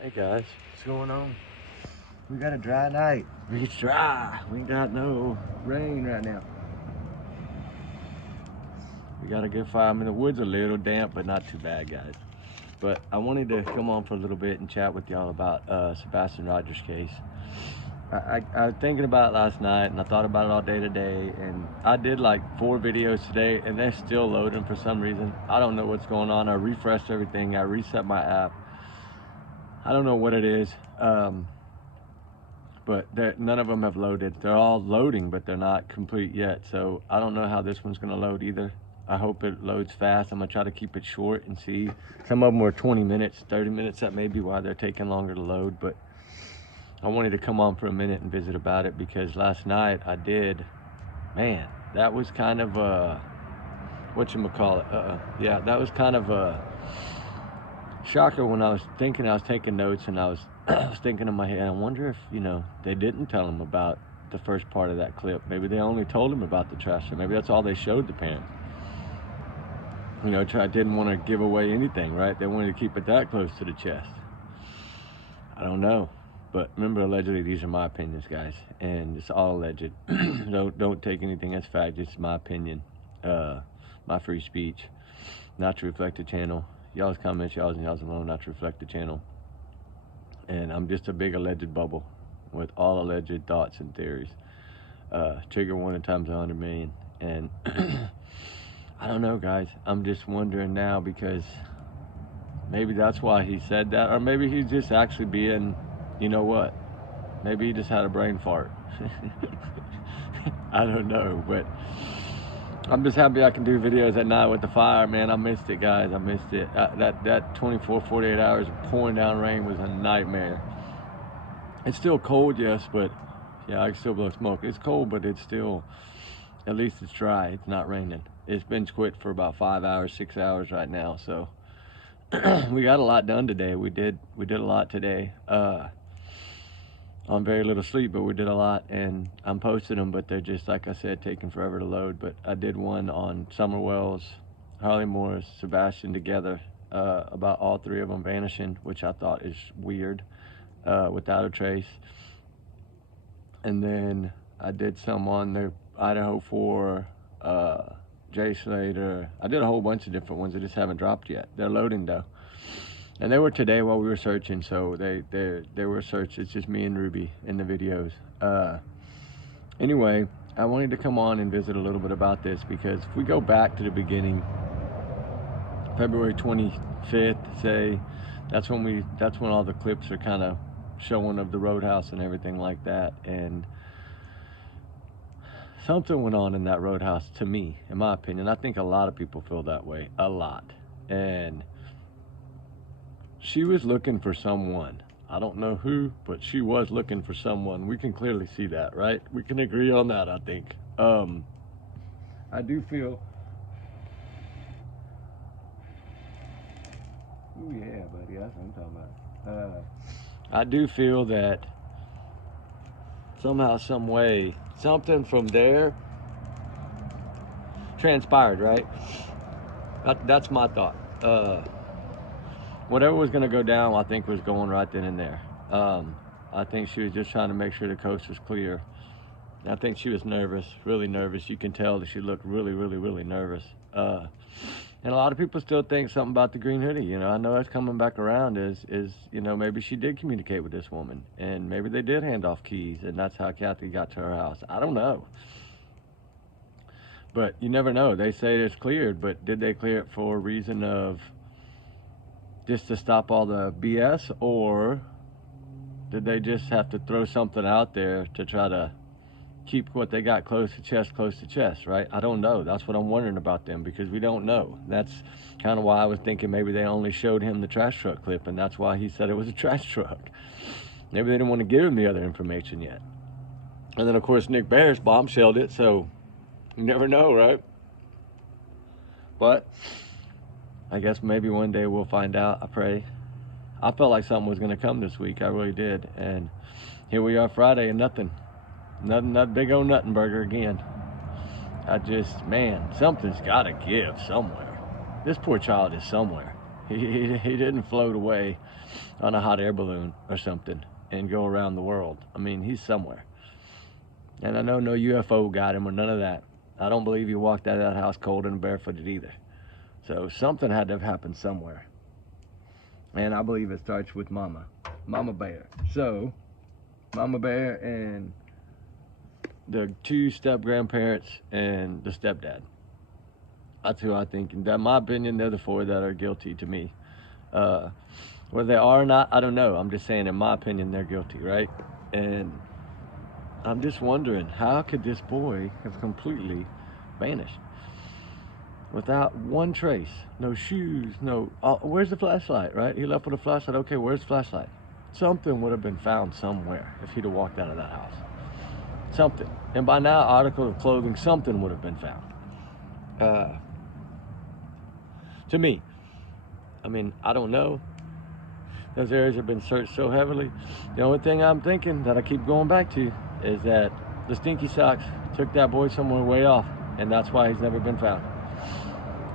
Hey guys, what's going on? We got a dry night. It's dry. We ain't got no rain right now. We got a good fire. I mean, the wood's a little damp, but not too bad, guys. But I wanted to come on for a little bit and chat with y'all about Sebastin Rogers' case. I was thinking about it last night, and I thought about it all day today, and I did like 4 videos today, and they're still loading for some reason. I don't know what's going on. I refreshed everything. I reset my app. I don't know what it is. But none of them have loaded. They're all loading, but they're not complete yet. So I don't know how this one's gonna load either. I hope it loads fast. I'm gonna try to keep it short and see. Some of them were 20 minutes, 30 minutes. That may be why they're taking longer to load. But I wanted to come on for a minute and visit about it because last night I did, man, that was kind of a, whatchamacallit, yeah, that was kind of a shocker when I was taking notes, and I was thinking in my head, I wonder if, they didn't tell him about the first part of that clip. Maybe they only told him about the trash. Maybe that's all they showed the parents. Didn't want to give away anything, right? They wanted to keep it that close to the chest. I don't know. But remember, allegedly, these are my opinions, guys. And it's all alleged. Don't take anything as fact. It's my opinion. My free speech. Not to reflect the channel. Y'all's comments, y'all's alone, not to reflect the channel. And I'm just a big alleged bubble with all alleged thoughts and theories. Trigger warning times 100 million. And I don't know, guys. I'm just wondering now, because maybe that's why he said that, or maybe he's just actually being, you know what? Maybe he just had a brain fart. I don't know, but I'm just happy I can do videos at night with the fire, man. I missed it, guys. I missed it. That 24, 48 hours of pouring down rain was a nightmare. It's still cold, yes, but yeah, I can still blow smoke. It's cold, but it's still, at least it's dry. It's not raining. It's been quit for about 5 hours, 6 hours right now. So we got a lot done today. We did a lot today. On very little sleep, but we did a lot, and I'm posting them, but they're just, like I said, taking forever to load. But I did one on Summer Wells, Harley Morris, Sebastin together, about all 3 of them vanishing, which I thought is weird, without a trace. And then I did some on the Idaho 4, Jay Slater. I did a whole bunch of different ones that just haven't dropped yet. They're loading though. And they were today while we were searching, so they were searched. It's just me and Ruby in the videos. Anyway, I wanted to come on and visit a little bit about this, because if we go back to the beginning, February 25th, say, that's when all the clips are kind of showing of the roadhouse and everything like that. And something went on in that roadhouse, to me, in my opinion. I think a lot of people feel that way, a lot. And she was looking for someone. I don't know who, but she was looking for someone. We can clearly see that, right? We can agree on that, I think. I do feel... Oh yeah, buddy, that's what I'm talking about. I do feel that somehow, some way, something from there transpired, right? That's my thought. Whatever was going to go down, I think was going right then and there. I think she was just trying to make sure the coast was clear. I think she was nervous, really nervous. You can tell that she looked really, really, really nervous. And a lot of people still think something about the green hoodie. I know that's coming back around is maybe she did communicate with this woman, and maybe they did hand off keys, and that's how Kathy got to her house. I don't know. But you never know. They say it's cleared, but did they clear it for a reason of just to stop all the BS, or did they just have to throw something out there to try to keep what they got close to chest, right? I don't know. That's what I'm wondering about them, because we don't know. That's kind of why I was thinking maybe they only showed him the trash truck clip, and that's why he said it was a trash truck. Maybe they didn't want to give him the other information yet. And then, of course, Nick Barris bombshelled it, so you never know, right? But I guess maybe one day we'll find out. I pray. I felt like something was going to come this week. I really did. And here we are Friday, and nothing. Not big old nothing burger again. Man, something's got to give somewhere. This poor child is somewhere. He didn't float away on a hot air balloon or something and go around the world. I mean, he's somewhere. And I know no UFO got him or none of that. I don't believe he walked out of that house cold and barefooted either. So something had to have happened somewhere. And I believe it starts with Mama Bear. So, Mama Bear and the 2 step-grandparents and the stepdad. That's who I think. And in my opinion, they're the 4 that are guilty to me. Whether they are or not, I don't know. I'm just saying, in my opinion, they're guilty, right? And I'm just wondering, how could this boy have completely vanished without one trace? No shoes, no... where's the flashlight, right? He left with a flashlight. Okay, where's the flashlight? Something would have been found somewhere if he'd have walked out of that house. Something. And by now, article of clothing, something would have been found. To me. I mean, I don't know. Those areas have been searched so heavily. The only thing I'm thinking that I keep going back to is that the stinky socks took that boy somewhere way off, and that's why he's never been found.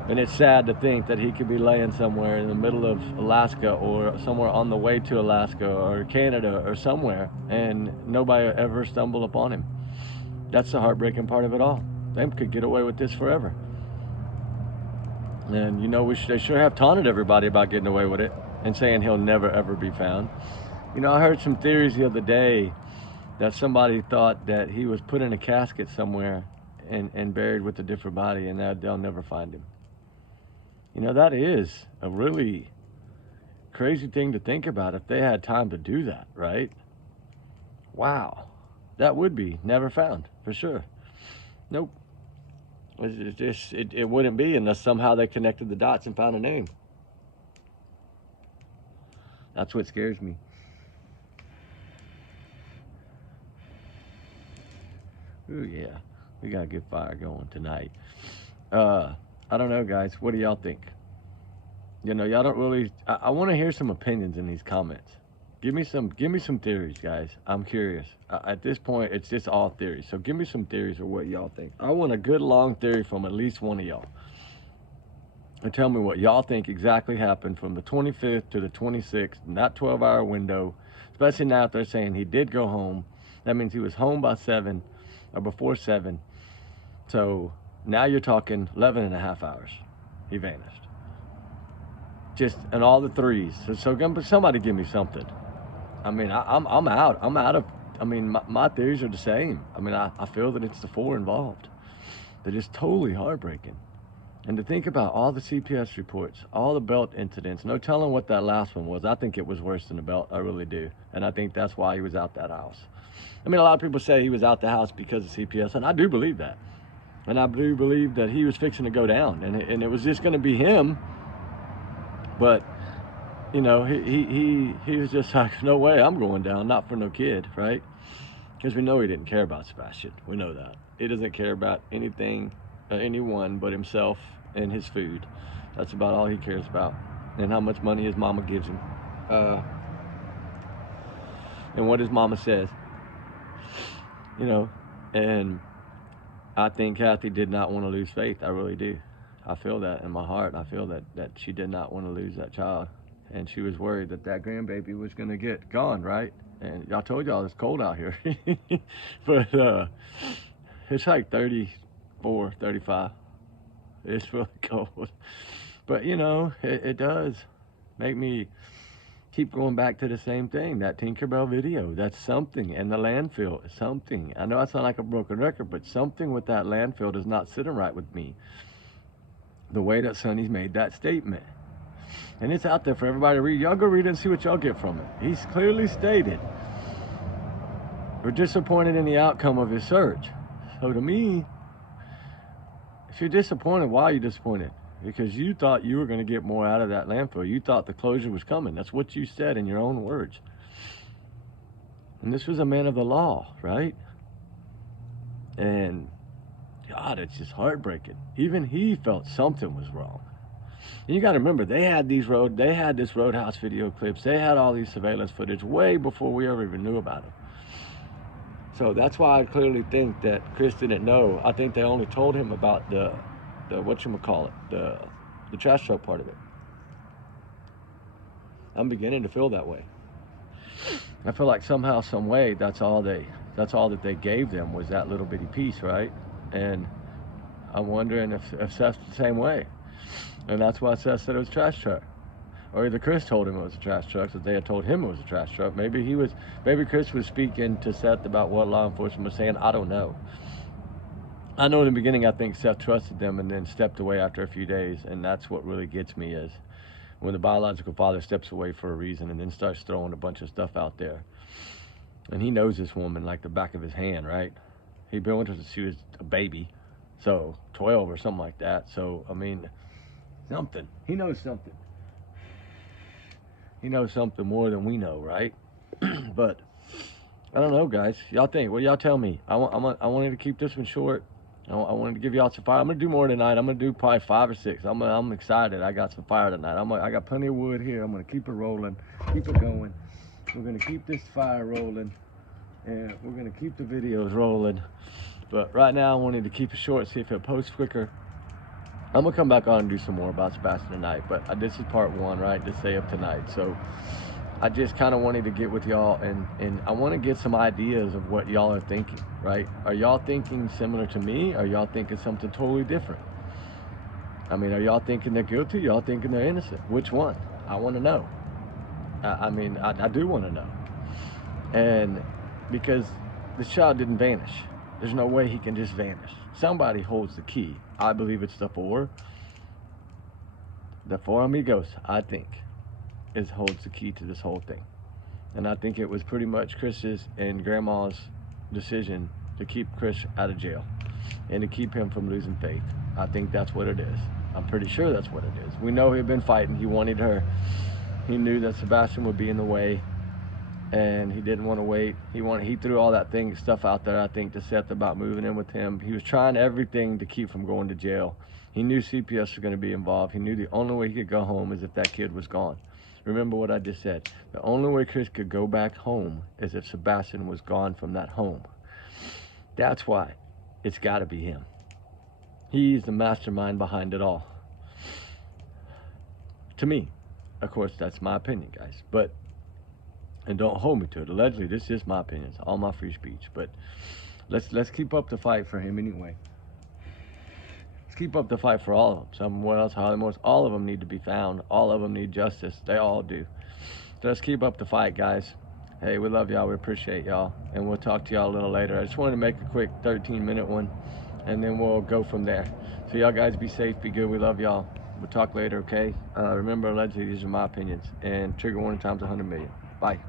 And it's sad to think that he could be laying somewhere in the middle of Alaska or somewhere on the way to Alaska or Canada or somewhere, and nobody ever stumbled upon him. That's the heartbreaking part of it all. They could get away with this forever. And you know, they sure have taunted everybody about getting away with it and saying he'll never ever be found. You know, I heard some theories the other day that somebody thought that he was put in a casket somewhere and buried with a different body, and that they'll never find him. You know, that is a really crazy thing to think about if they had time to do that, right? Wow. That would be never found, for sure. Nope. It wouldn't be unless somehow they connected the dots and found a name. That's what scares me. Ooh, yeah. We got a good fire going tonight. I don't know, guys. What do y'all think? You know, y'all don't really... I want to hear some opinions in these comments. Give me some theories, guys. I'm curious. At this point, it's just all theories. So give me some theories of what y'all think. I want a good long theory from at least one of y'all. And tell me what y'all think exactly happened from the 25th to the 26th in that 12-hour window. Especially now if they're saying he did go home. That means he was home by 7 or before 7. So now you're talking 11 and a half hours. He vanished. Just in all the threes. So somebody give me something. I mean, I'm out. I'm out of... I mean, my theories are the same. I mean, I feel that it's the 4 involved. That is totally heartbreaking. And to think about all the CPS reports, all the belt incidents, no telling what that last one was. I think it was worse than the belt. I really do. And I think that's why he was out that house. I mean, a lot of people say he was out the house because of CPS, and I do believe that. And I do believe that he was fixing to go down, and it was just going to be him. But, you know, he was just like, no way, I'm going down, not for no kid, right? Because we know he didn't care about Sebastin. We know that. He doesn't care about anything, anyone but himself and his food. That's about all he cares about. And how much money his mama gives him. And what his mama says. You know, and I think Kathy did not want to lose faith. I really do. I feel that in my heart. I feel that she did not want to lose that child. And she was worried that grandbaby was going to get gone, right? And I told y'all it's cold out here. But it's like 34, 35. It's really cold. But, you know, it does make me keep going back to the same thing. That Tinkerbell video, that's something. And the landfill is something. I know I sound like a broken record, but something with that landfill is not sitting right with me. The way that Sonny's made that statement. And it's out there for everybody to read. Y'all go read it and see what y'all get from it. He's clearly stated, we're disappointed in the outcome of his search. So to me, if you're disappointed, why are you disappointed? Because you thought you were going to get more out of that landfill. You thought the closure was coming. That's what you said in your own words. And this was a man of the law, right? And God, it's just heartbreaking. Even he felt something was wrong. And you got to remember, they had this Roadhouse video clips. They had all these surveillance footage way before we ever even knew about him. So that's why I clearly think that Chris didn't know. I think they only told him about the whatchamacallit, the trash truck part of it. I'm beginning to feel that way. I feel like somehow, some way, that's all that they gave them was that little bitty piece, right? And I'm wondering if Seth's the same way. And that's why Seth said it was a trash truck. Or either Chris told him it was a trash truck, that they had told him it was a trash truck. Maybe Chris was speaking to Seth about what law enforcement was saying. I don't know. I know in the beginning I think Seth trusted them and then stepped away after a few days, and that's what really gets me is when the biological father steps away for a reason and then starts throwing a bunch of stuff out there. And he knows this woman like the back of his hand, right? He'd been with her since she was a baby, so 12 or something like that. So, I mean, something. He knows something. He knows something more than we know, right? But I don't know, guys. Y'all think? Well, y'all tell me. I wanted to keep this one short. I wanted to give y'all some fire. I'm gonna do more tonight. I'm gonna do probably 5 or 6. I'm excited. I got some fire tonight. I got plenty of wood here. I'm gonna keep it rolling, keep it going. We're gonna keep this fire rolling, and we're gonna keep the videos rolling. But right now, I wanted to keep it short, see if it posts quicker. I'm gonna come back on and do some more about Sebastin tonight. But this is part 1, right? To say of tonight. So I just kind of wanted to get with y'all, and I want to get some ideas of what y'all are thinking, right? Are y'all thinking similar to me? Are y'all thinking something totally different? I mean, are y'all thinking they're guilty? Y'all thinking they're innocent? Which one? I want to know. I do want to know. And because this child didn't vanish. There's no way he can just vanish. Somebody holds the key. I believe it's the four amigos, I think, holds the key to this whole thing. And I think it was pretty much Chris's and Grandma's decision to keep Chris out of jail and to keep him from losing faith. I think that's what it is. I'm pretty sure that's what it is. We know he'd been fighting. He wanted her. He knew that Sebastin would be in the way, and he didn't want to wait. He threw all that stuff out there, I think, to Seth about moving in with him. He was trying everything to keep from going to jail. He knew CPS was going to be involved. He knew the only way he could go home is if that kid was gone. Remember what I just said. The only way Chris could go back home is if Sebastin was gone from that home. That's why it's got to be him. He's the mastermind behind it all. To me. Of course, that's my opinion, guys. And don't hold me to it. Allegedly, this is my opinion. It's all my free speech. But let's keep up the fight for him anyway. Let's keep up the fight for all of them. Someone else, Hollywood, all of them need to be found. All of them need justice. They all do. So let's keep up the fight, guys. Hey, we love y'all. We appreciate y'all. And we'll talk to y'all a little later. I just wanted to make a quick 13-minute one, and then we'll go from there. So y'all guys be safe, be good. We love y'all. We'll talk later, okay? Remember, allegedly, these are my opinions. And trigger warning times 100 million. Bye.